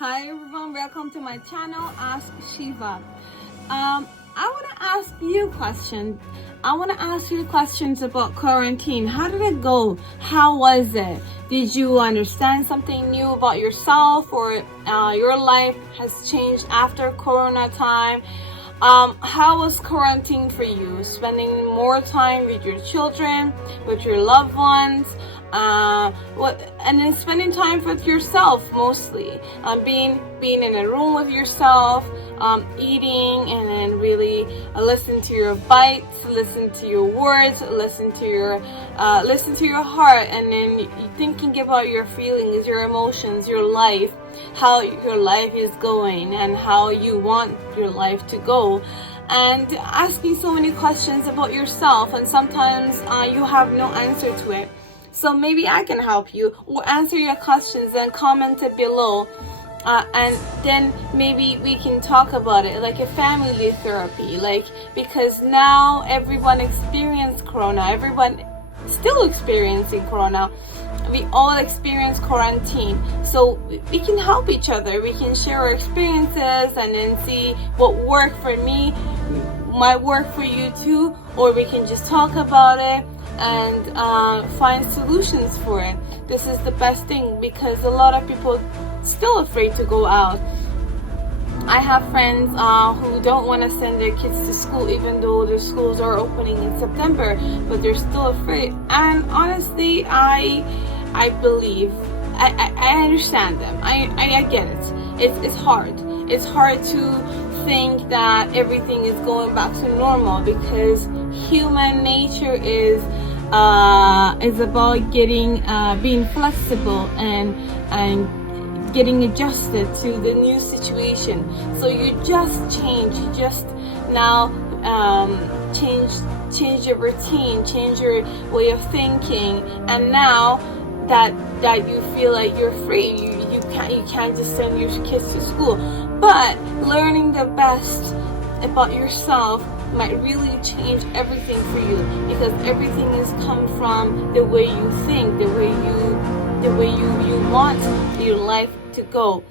Hi everyone, welcome to my channel, Ask Shiva. I want to ask you questions. I want to ask you questions about quarantine. How did it go? How was it? Did you understand something new about yourself, or your life has changed after Corona time? How was quarantine for you? Spending more time with your children, with your loved ones, and then spending time with yourself mostly. Being in a room with yourself, eating, and then really listen to your bites, listen to your words, listen to your heart, and then thinking about your feelings, your emotions, your life, how your life is going, and how you want your life to go, and asking so many questions about yourself, and sometimes you have no answer to it. So maybe I can help you or answer your questions and comment it below. And then maybe we can talk about it like a family therapy, because now everyone experienced Corona, everyone still experiencing Corona. We all experience quarantine, so we can help each other. We can share our experiences and then see what worked for me might work for you too, or we can just talk about it and find solutions for it. This is the best thing, because a lot of people still afraid to go out. I have friends who don't want to send their kids to school even though their schools are opening in September, but they're still afraid. And honestly, I believe, I understand them. I get it. It's hard. It's hard to think that everything is going back to normal, because human nature is about being flexible and getting adjusted to the new situation. So you just now change your routine, change your way of thinking, and now that you feel like you're free, you can't just send your kids to school. But learning the best about yourself might really change everything for you, because everything is come from the way you think, the way you want your life to go.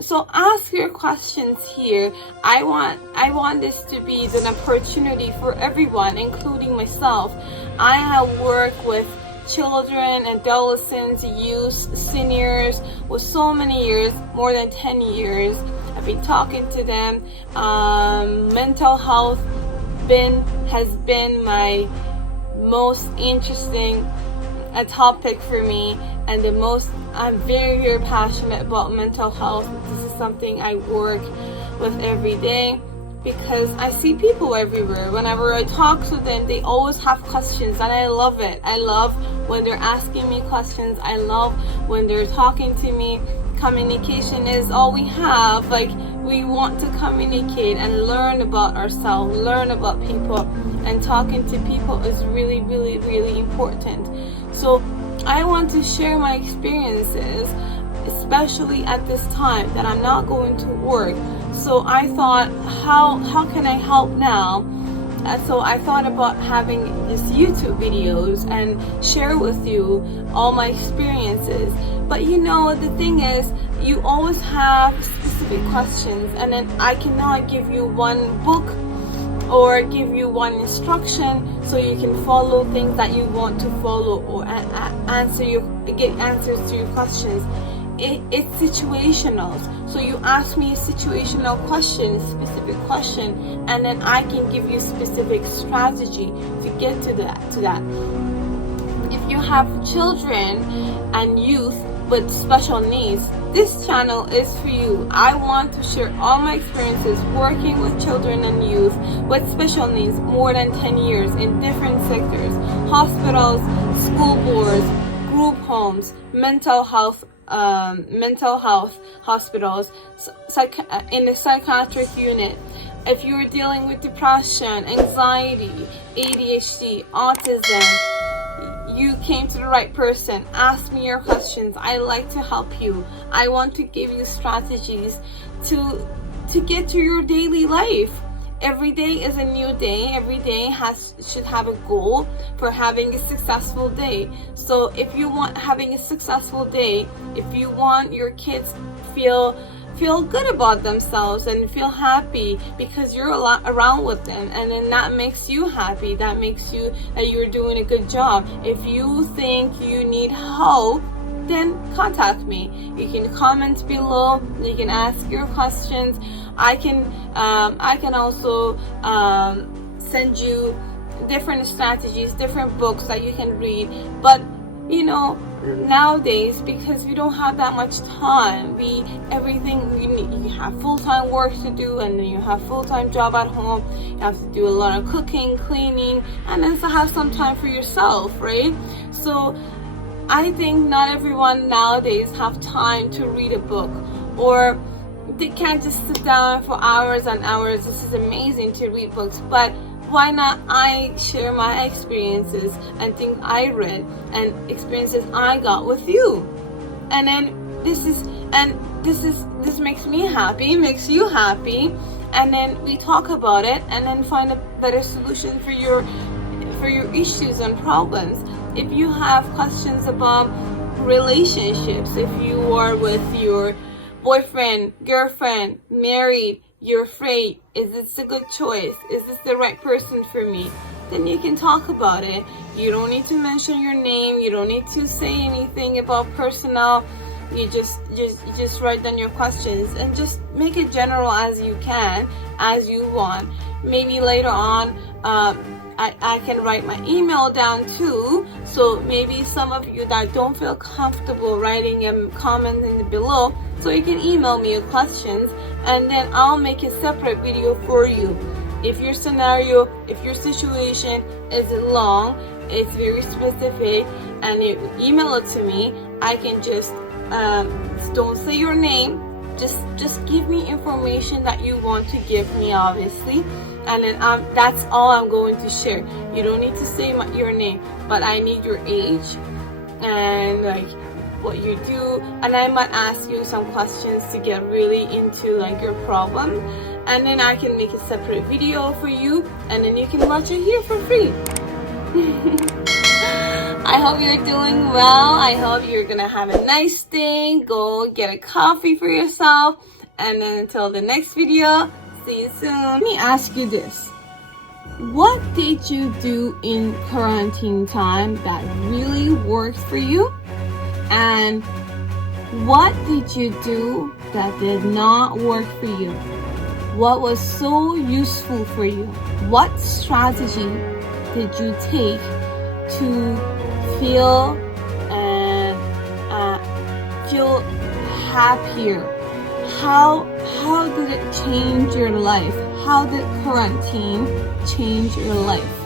So ask your questions here. I want this to be an opportunity for everyone, including myself. I have worked with children, adolescents, youth, seniors with so many years, more than 10 years. I've been talking to them. Mental health has been my most interesting topic for me, and I'm very, very passionate about mental health. This is something I work with every day, because I see people everywhere. Whenever I talk to them, they always have questions, and I love it. I love when they're asking me questions. I love when they're talking to me. Communication is all we have. We want to communicate and learn about ourselves, learn about people, and talking to people is really, really, really important. So I want to share my experiences, especially at this time that I'm not going to work. So I thought, how can I help now? So I thought about having these YouTube videos and share with you all my experiences. But the thing is, you always have specific questions, and then I cannot give you one book or give you one instruction so you can follow things that you want to follow, or get answers to your questions. It's situational. So you ask me a situational question, a specific question, and then I can give you specific strategy to get to that. If you have children and youth with special needs, this channel is for you. I want to share all my experiences working with children and youth with special needs more than 10 years in different sectors: hospitals, school boards, group homes, mental health hospitals, in the psychiatric unit. If you're dealing with depression, anxiety, ADHD, autism, you came to the right person. Ask me your questions. I like to help you. I want to give you strategies to get to your daily life. Every day is a new day. Every day should have a goal for having a successful day. So if you want having a successful day, if you want your kids feel good about themselves and feel happy because you're around with them, and then that makes you happy. That makes you that you're doing a good job. If you think you need help, then contact me. You can comment below. You can ask your questions. I can also send you different strategies, different books that you can read. But nowadays, because we don't have that much time, you have full-time work to do, and then you have full-time job at home. You have to do a lot of cooking, cleaning, and then to have some time for yourself, right? So I think not everyone nowadays have time to read a book, or they can't just sit down for hours and hours. This is amazing to read books, but why not I share my experiences and things I read and experiences I got with you? And then this makes me happy, makes you happy, and then we talk about it and then find a better solution for your issues and problems. If you have questions about relationships, if you are with your boyfriend, girlfriend, married, you're afraid, is this a good choice? Is this the right person for me? Then you can talk about it. You don't need to mention your name. You don't need to say anything about personal. You just write down your questions and just make it general as you can, as you want. Maybe later on, I can write my email down too. So maybe some of you that don't feel comfortable writing and commenting below, so you can email me your questions, and then I'll make a separate video for you. If your scenario, if your situation is long, it's very specific, and you email it to me, I can just don't say your name. Just give me information that you want to give me, obviously, and then that's all I'm going to share. You don't need to say your name, but I need your age and like what you do, and I might ask you some questions to get really into like your problem, and then I can make a separate video for you, and then you can watch it here for free. I hope you're doing well. I hope you're gonna have a nice day. Go get a coffee for yourself, and then until the next video, see you soon. Let me ask you this. What did you do in quarantine time that really worked for you? And what did you do that did not work for you? What was so useful for you? What strategy did you take to feel happier? How did it change your life? How did quarantine change your life?